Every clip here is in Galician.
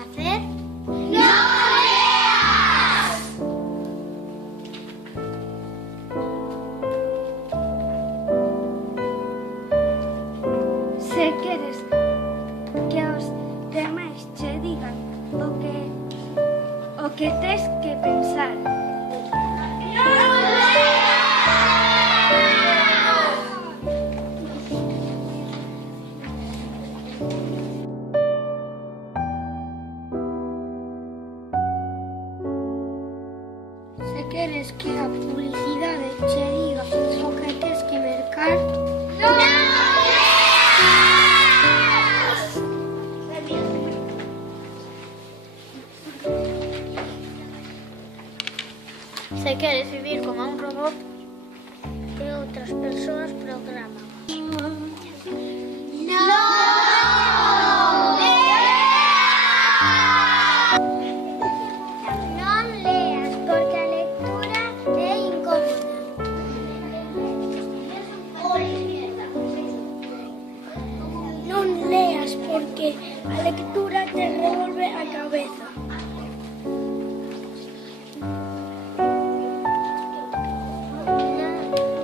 facer? Se queres que os demais che digan o que tes que pensar. Se queres que a publicidade che diga o que tes que mercar. Se queres vivir como un robot que outras persoas programan. Non leas porque a lectura é incómoda. Non leas porque a lectura te revolve a cabeza.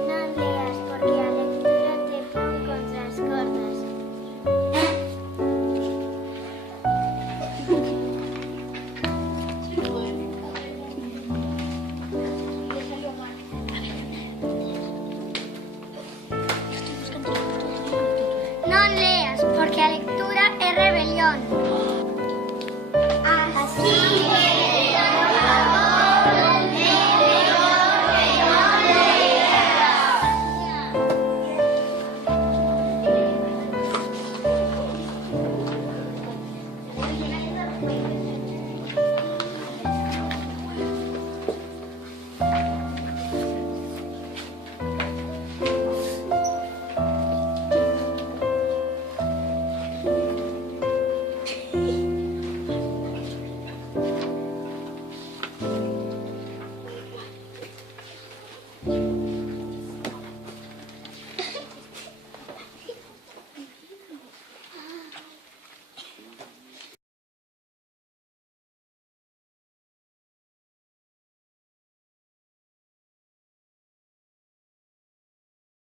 Non leas porque a lectura te pon contra as cordas. Non leas porque a lectura é rebelión. Así é.